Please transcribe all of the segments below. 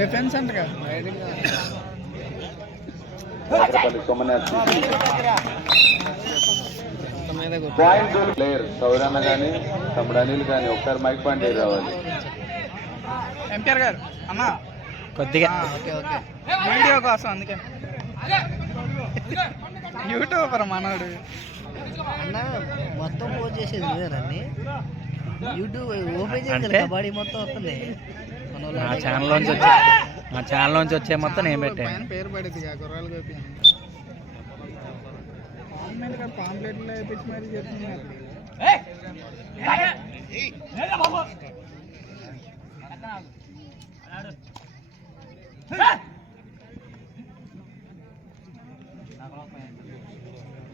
Defence అంట player సౌరాన కానీ తమ్ముడు అనిల్ కానీ ఒకసారి మైక్ పాయింట్ రావాలి ఎంపీఆర్ గారు అమ్మా కొద్దిగా వీడియో కోసం అందుకే యూట్యూబర్ మనోడు అన్న మొత్తం పోజ్ చేసేది లేదండి అంటే ఛానల్ నుంచి వచ్చే ఛానల్ నుంచి వచ్చే మొత్తం ఏం పెట్టాను పేరు పడేది గుర్రాలు పాంప్లెట్లో వేయించి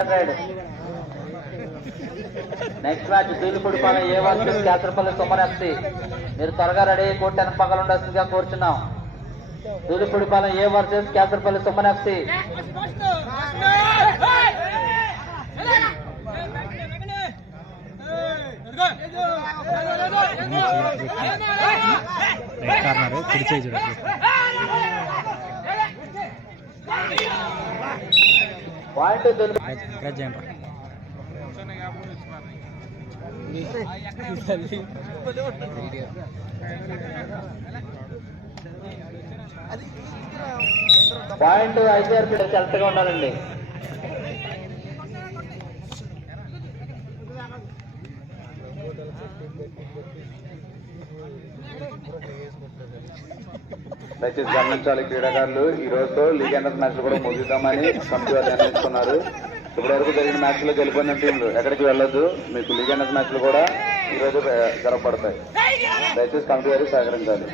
మరి నెక్స్ట్ మ్యాచ్ దూలిపూడిపాలెం ఏ వాళ్ళు క్షేత్రపల్లి సుమర్ ఎఫ్సి మీరు త్వరగా రెడీ అయ్యి కోర్టు పగలు ఉండాల్సిందిగా కోరుచున్నాం Dulipudipalem A versus Kesarapalli Suman FC point point ఐదు పీటర్ చల్లగా ఉండాలండి దయచేసి గమనించాలి క్రీడాకారులు ఈ రోజుతో లీగ్ అండర్ మ్యాచ్ కూడా ముగిద్దామని సంస్థ నిర్ణయించుకున్నారు ఇప్పటివరకు జరిగిన మ్యాచ్లో గెలిపోయిన టీంలు ఎక్కడికి వెళ్ళొద్దు మీకు లీగ్ అన్నది మ్యాచ్లు కూడా రోజు జరగబడతాయి దయచేసి కమిటీ గారికి సహకరించాలి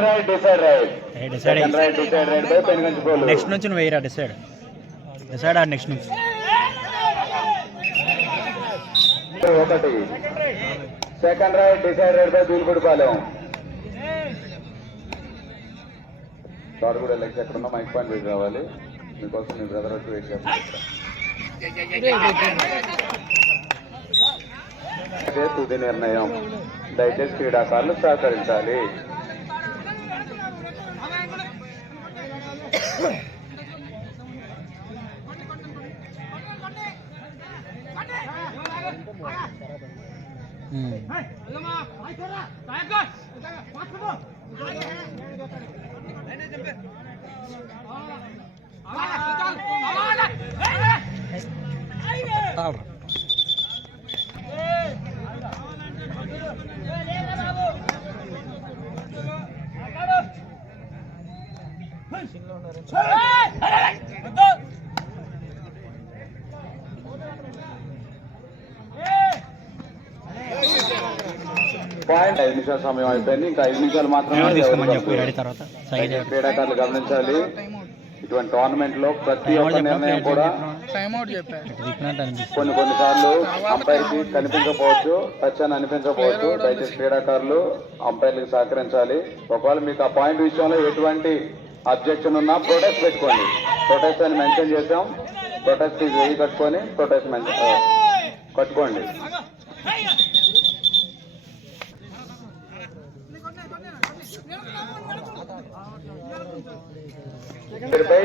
డిసైడ్ నెక్స్ట్ నుంచి నువ్వు వేయరా డిసైడ్ డిసైడ్ ఆ నెక్స్ట్ నుంచి ఒకటి సెకండ్ రైట్ డిసైడ్ రైడ్ పై దూలుపూడిపాలెం సార్ కూడా లెగ్స్ ఎక్కడ ఉన్నా మైక్ పాయింట్ వేసి రావాలి మీకోసం మీ బ్రదర్ వచ్చి వెయిట్ చేస్తాను తుది నిర్ణయం దయచేసి క్రీడాకారులు సహకరించాలి হুম అయిపోయాయి ఐదు నిమిషాల సమయం అయిపోయింది ఇంకా ఐదు నిమిషాలు మాత్రమే క్రీడాకారులు గమనించాలి ఇటువంటి టోర్నమెంట్ లో ప్రతి ఒక్క నిర్ణయం కూడా కొన్ని కొన్ని అంపైర్ కి కనిపించకపోవచ్చు టచ్ అని అనిపించకపోవచ్చు దయచేసి క్రీడాకారులు అంపైర్లకు సహకరించాలి ఒకవేళ మీకు ఆ పాయింట్ విషయంలో ఎటువంటి అబ్జెక్షన్ ఉన్నా ప్రొటెస్ట్ పెట్టుకోండి ప్రొటెస్ట్ అని మెన్షన్ చేసాం ప్రొటెస్ట్ వెయ్యి కట్టుకొని ప్రొటెస్ట్ కట్టుకోండి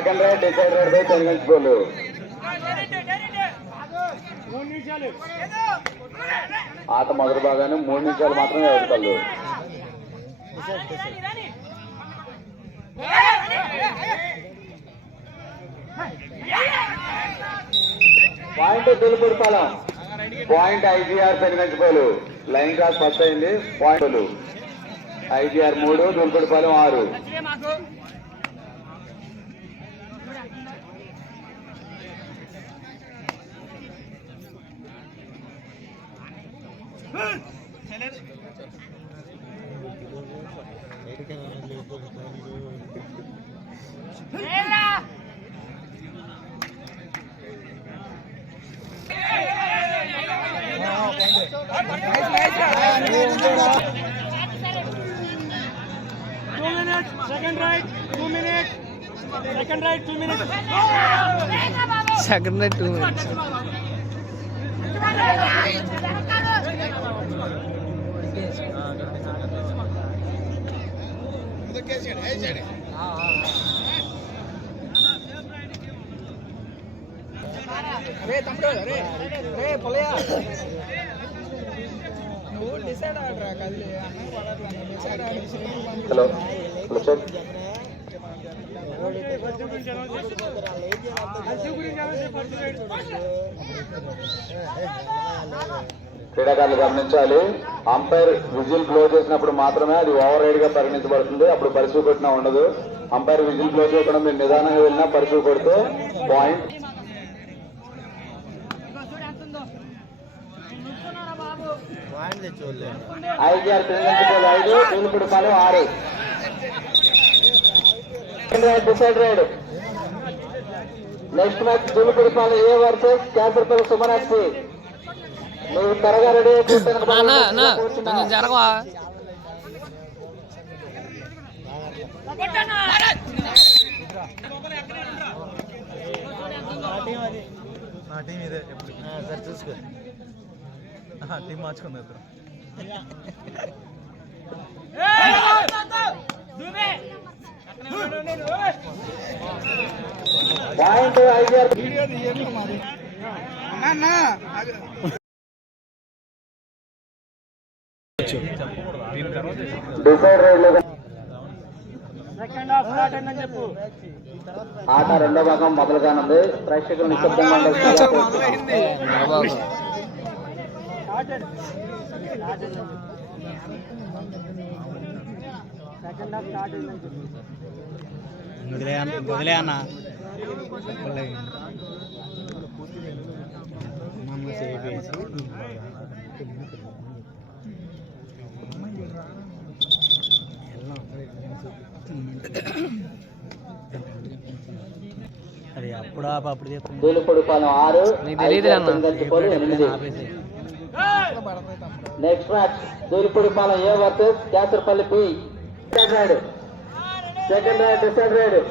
సెకండ్ రైడ్ డిసైడెడ్ బై తొలగించు గోలు ఆట మొదటి భాగాన్ని మూడు నిమిషాలు మాత్రమే ఆడతారు పాయింట్ తెలుపుడు స్థలం point IGR Penuganchiprolu line cross first అయింది పాయింట్ ఐజీఆర్ మూడు పాలం ఆరు 2 minutes, second right, 2 minutes, second right, 2 minutes. Second right, 2 minutes. ఎక్కేసాడు వేసాడు రే తమ్ముడు రే రే పొలయా నువ్వు డిసైడ్ ఆడరా కదిలి డిసైడ్ ఆడి హలో గురించి క్రీడాకారులు గమనించాలి అంపైర్ విజిల్ బ్లో చేసినప్పుడు మాత్రమే అది ఓవర్ హైడ్ గా పరిగణించబడుతుంది అప్పుడు పరిశుభ్ర కొట్టినా ఉండదు అంపైర్ విజిల్ బ్లో చేయకుండా మీరు నిదానంగా వెళ్ళినా పరిశుభ్ర కొడితే పాయింట్ ఐదు ఆరు డిసైడ్ రైడ్ నెక్స్ట్ మ్యాచ్ తూలుపుడు పాలు ఏ వర్సెస్ క్యాసర్పల్లి సుమనాథ్ సింగ్ కొంచెం జరగవా నా టీం ఇదే ఎప్పుడు సరే చూసుకో టీం మార్చుకుంది ఇద్దరు పాయింట్ ఐదు ఆట రెండో భాగం మొదలు కానుంది ప్రేక్షకులు నిశ్శబ్దంగా వదిలే అది అప్పుడు అప్పుడు next match Dulipudipalem A versus Kesarapalli P second raid second raid decide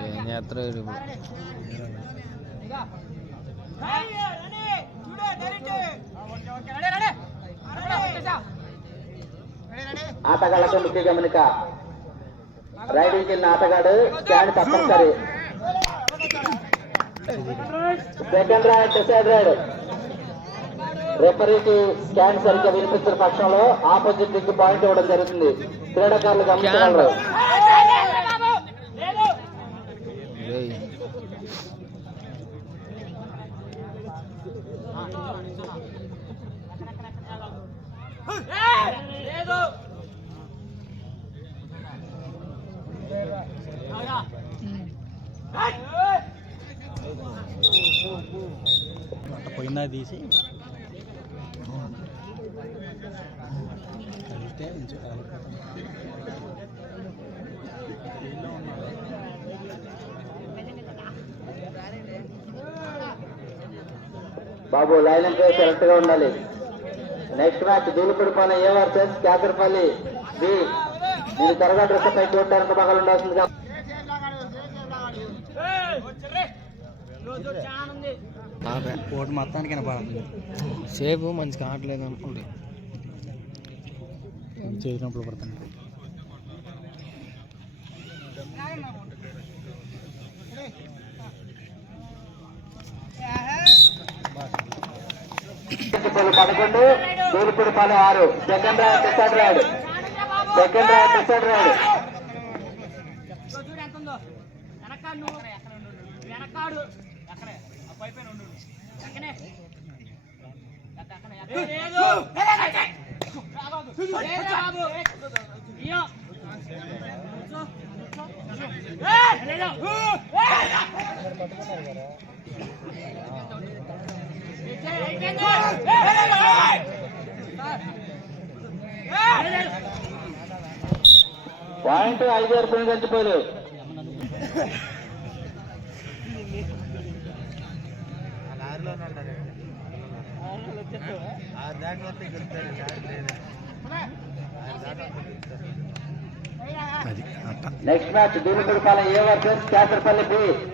ఏం చేస్తారు ఆటగాళ్లకు ముఖ్య గమనిక రైడింగ్ కింద ఆటగాడు స్టాండ్ తప్పనిసరి సెకండ్ రాయడ్ డిసైడ్ రాయడ్ రెఫరీకి స్కాన్ సరిగ్గా వినిపిస్తున్న పక్షంలో ఆపోజిట్ పాయింట్ ఇవ్వడం జరుగుతుంది క్రీడాకారులు గమనించగలరు పోయినా తీసి కలిస్తే బాబు లైన్ ప్లేస్ కరెక్ట్గా ఉండాలి next match Dulipudipalem A versus Kakarapalli B మీరు త్వరగా డ్రెస్ పై చూడడానికి పగలు ఉండాల్సిందిగా ఓటు మొత్తానికి వినపడుతుంది సేపు మంచిగా ఆడలేదు అనుకోండి చేసినప్పుడు పడుతుంది పదకొండు తూర్పుడుపాలెం ఆరు second rank Prasad Rayudu second రాయ ప్రసాద్ రాయుడు అయిపోయింది పాయింట్ ఆరు పని చచ్చిపోలేదు next match Dulipudipalem A versus Kesarapalli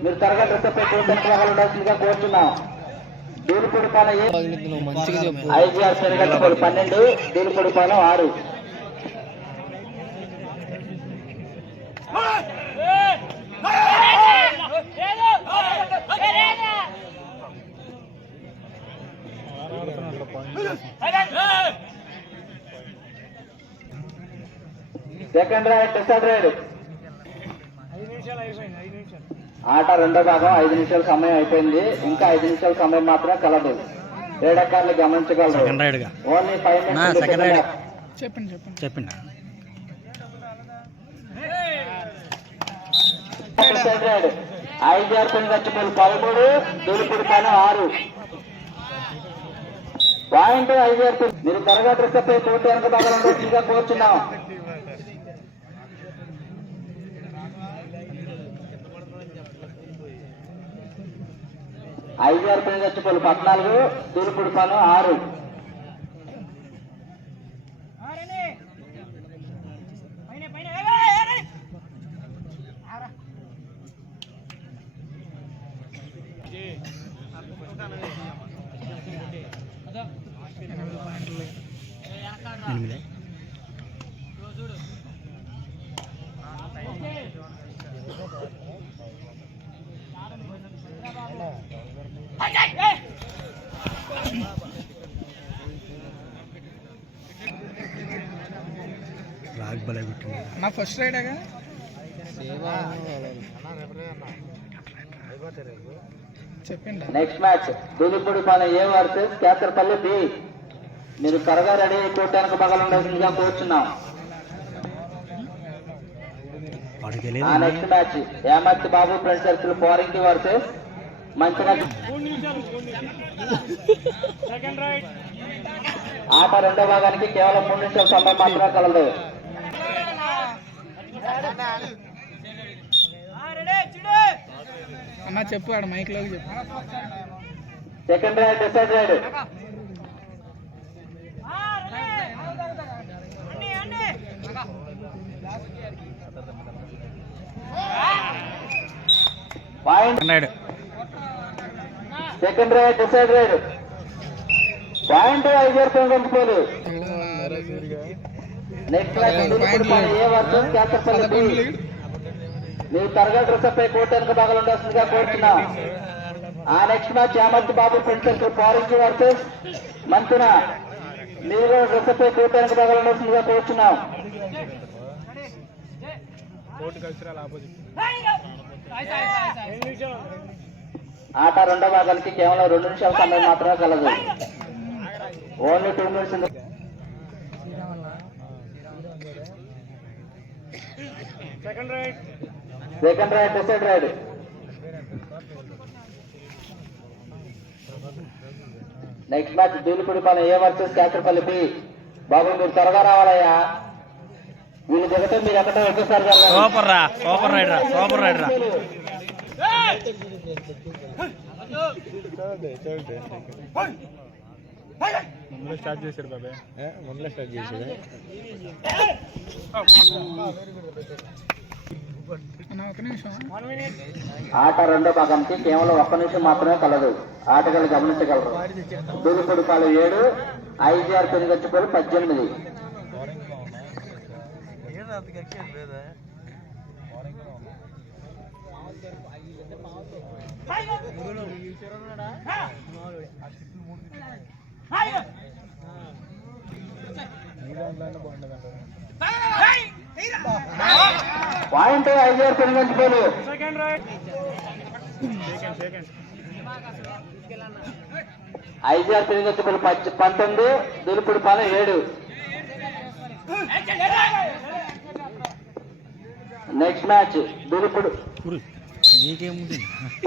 మీరు తరగతి డ్రెస్ కోరుతున్నాం ఐజీఆర్ పెరగట్టుకోలు పన్నెండు దీనికొడిపాలెం ఆరు సెకండ్ రైడ్ డిసైడ్ రైడ్ ఆట రెండో భాగం ఐదు నిమిషాల సమయం అయిపోయింది ఇంకా ఐదు నిమిషాల సమయం మాత్రమే కలదు క్రీడాకారులు గమనించగలరు ఓన్లీ ఫైవ్ మినిట్స్ చెప్పండి చెప్పండి ఐదు ఏర్పడి గచ్చిపల్లి పదమూడు దూలిపూడి పని ఆరు పాయింట్ ఐదు ఏర్పడి మీరు త్వరగా డ్రెస్ అప్ అయిపోతే వెనక భాగంలో కూర్చున్నాం ఐదు ఐదుగారు పలు పద్నాలుగు తూర్పుడు పను ఆరు ఎనిమిది first రైడేగా next match Dulipudipalem A versus Kesarapalli B మీరు త్వరగా రెడీ అయిపోవటానికి పగలు ఉండాల్సిందిగా కోరుచున్నాం next match Hemanth Babu friend circle ఫోరింగ్ versus మంచిగా ఆట రెండో భాగానికి కేవలం మూడు నిమిషాల సమయం మాత్రమే కలదు అన్న చెప్పు ఆడ మైక్ లోకి చెప్పు second raid third raid point second raid third raid point ఐదు వరకు పోలేదు మీరు తరగతి డ్రెస్ అప్ కోర్టు భాగాలు ఉండాల్సిందిగా కోరుతున్నాం ఆ next match Yamarthi Babu princess forest versus మంతున మీరు కూడా డ్రెస్ అప్ కోర్టు వెనక భాగాలు ఉండాల్సిందిగా కోరుతున్నాం ఆట రెండో భాగానికి కేవలం రెండు నిమిషాల సమయం మాత్రమే కలదు only two minutes second raid second raid decide raid next match Dulipudipalem A versus Kakarapalli B Babu మీరు త్వరగా రావాలయ్యా వీళ్ళు దిగితే మీరు ఎక్కడో ఒకేసారి సూపర్ రా సూపర్ రైడ్ రా సూపర్ రైడ్ రా Hey! స్టార్ట్ స్టార్ట్ ఆట రెండో భాగంకి కేవలం ఒక్క నిమిషం మాత్రమే కలదు ఆటగాళ్ళు గమనించగలరు దూలుపుడు కాలు ఏడు ఐజీఆర్ పెనుగచ్చిపోలు పద్దెనిమిది పాయింట్ ఐదారు పెనుగంచిపోలు సెకండ్ రైట్ ఐజార్ పెనుగంచిపోలు పంతొమ్మిది దులుపుడుపాల ఏడు నెక్స్ట్ మ్యాచ్ దులుపుడు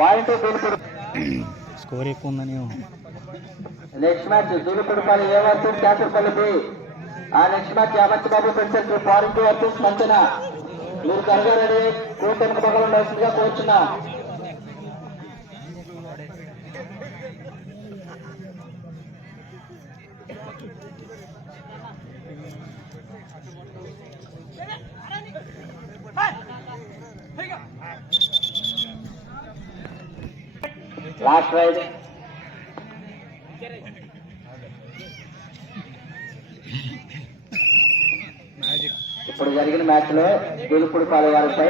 పాయింట్ దులుపుడు స్కోర్ ఎక్కువ ఉందని నెక్స్ట్ మ్యాచ్ జూలుపుడిపల్లి ఏ వర్సెస్ క్యాసర్పల్లి బి ఆ నెక్స్ట్ మ్యాచ్ యావత్ బాబు ఫారిన్ టూ వర్సెస్ మంచన మీరు త్వరగా రెడీ కూటమికి పగలు ఉండవలసిందిగా కోరుచున్నా లాస్ట్ రైడింగ్ జరిగిన లో గెలుపుడు పాలు వారిపై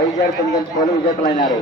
ఐదు జరు తొమ్మిది విజేతలైనారు